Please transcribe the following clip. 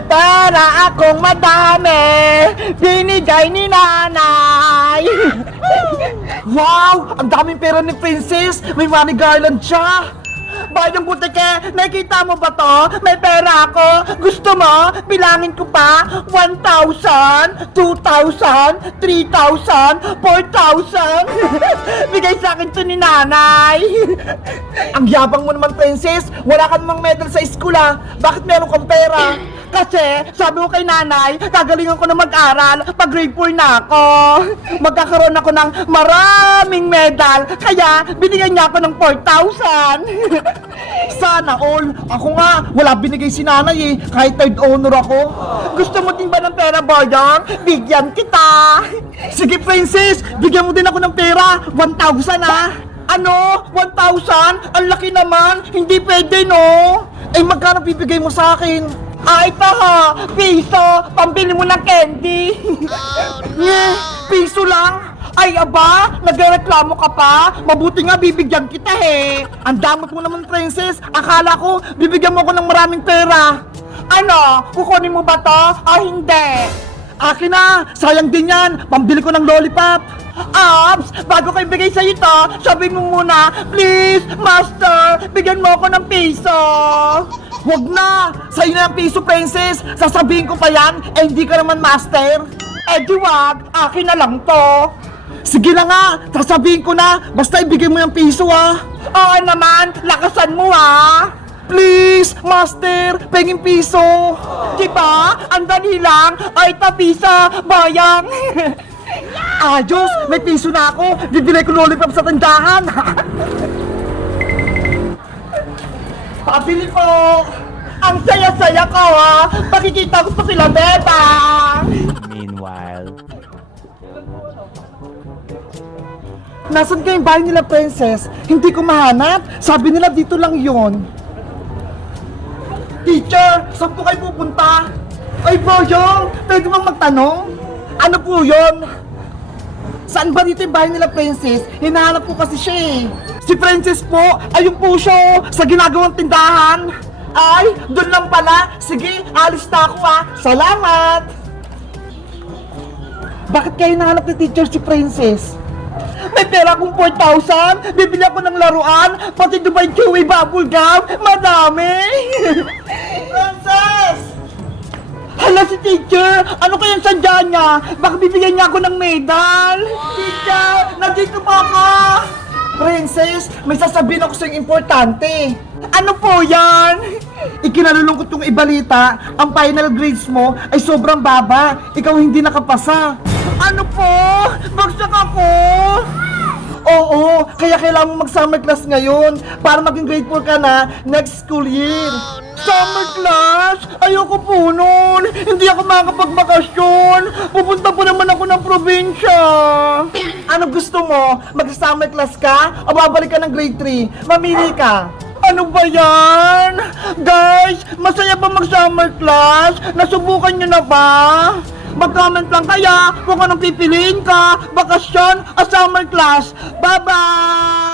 May pera akong madami, binigay ni nanay. Wow! Ang daming pera ni Princess! May money garland siya! Bayang butike, nakikita mo ba to? May pera ako! Gusto mo? Bilangin ko pa? 1,000, 2,000, 3,000, 4,000! Bigay sa akin to ni nanay! Ang yabang mo naman, Princess! Wala ka namang medal sa school ah! Bakit meron kang pera? Kasi, sabi ko kay nanay, gagalingan ko na mag-aral pag grade 4 na ako. Magkakaroon ako ng maraming medal, kaya binigyan niya ako ng 4,000. Sana all. Ako nga, wala binigay si nanay eh, kahit third honor ako. Gusto mo din ba ng pera, Boyong? Bigyan kita. Sige, Princess, bigyan mo din ako ng pera, 1,000 ah. Ano? 1,000? Ang laki naman, hindi pwede no? Eh, magkano bibigay mo sa akin? Ito ha, piso, pambili mo ng candy. Piso lang? Ay aba, nagreklamo ka pa? Mabuti nga bibigyan kita eh. Ang damot mo naman, Princess. Akala ko, bibigyan mo ko ng maraming pera. Ano, kukunin mo ba to? O hindi? Akin na, sayang din yan. Pambili ko ng lollipop. Ops, bago ko ibigay sa'yo to, sabihin mo muna, please, master, bigyan mo ako ng piso. Huwag na! Sa'yo na ang piso, Princess! Sasabihin ko pa yan, eh hindi ka naman master! Eh di wag, akin na lang to! Sige na nga, sasabihin ko na, basta ibigay mo yung piso ah! Oo naman, lakasan mo ah! Please, master, penging piso! Diba? Ang dali lang, ay ito piso, bayang! Ah, Diyos, may piso na ako! Bibili ko lollipop sa tindahan! Pabili po! Ang saya-saya ko ha! Pakikita ko pa sila, Beba! Meanwhile. Nasaan kayong bahay nila, Princess? Hindi ko mahanap. Sabi nila dito lang yon. Teacher, saan po kayo pupunta? Ay, Boyong! Pwede bang magtanong? Ano po yon? Saan ba dito yung bahay nila, Princess? Hinahanap ko kasi siya eh. Si Princess po, ayun po siya sa ginagawang tindahan. Ay, doon lang pala. Sige, alis na ako ah. Salamat! Bakit kayo hinahanap ni teacher si Princess? May pera akong 4,000, bibili ako ng laruan, pati Dubai Chewy Bubble Gum, madami! Princess! Hala si teacher, ano kayang sadya niya? Baka bibigyan niya ako ng medal? Teacher, nandito pa ako! Princess, may sasabihin ako sa yung importante. Ano po yan? Ikinalulungkot kong ibalita, ang final grades mo ay sobrang baba. Ikaw hindi nakapasa. Ano po? Bagsak ako? Oo, kaya kailangan mo mag-summer class ngayon para maging grade 4 ka na next school year. Summer class? Ayoko po nun. Hindi ako makakapagbakasyon. Pupunta po naman ako ng probinsya. Ano gusto mo? Mag-summer class ka o babalik ka ng grade 3? Mamili ka. Ano ba yan? Guys, masaya ba mag-summer class? Nasubukan nyo na ba? Mag-comment lang kaya kung anong pipiliin ka, bakasyon o summer class. Bye-bye!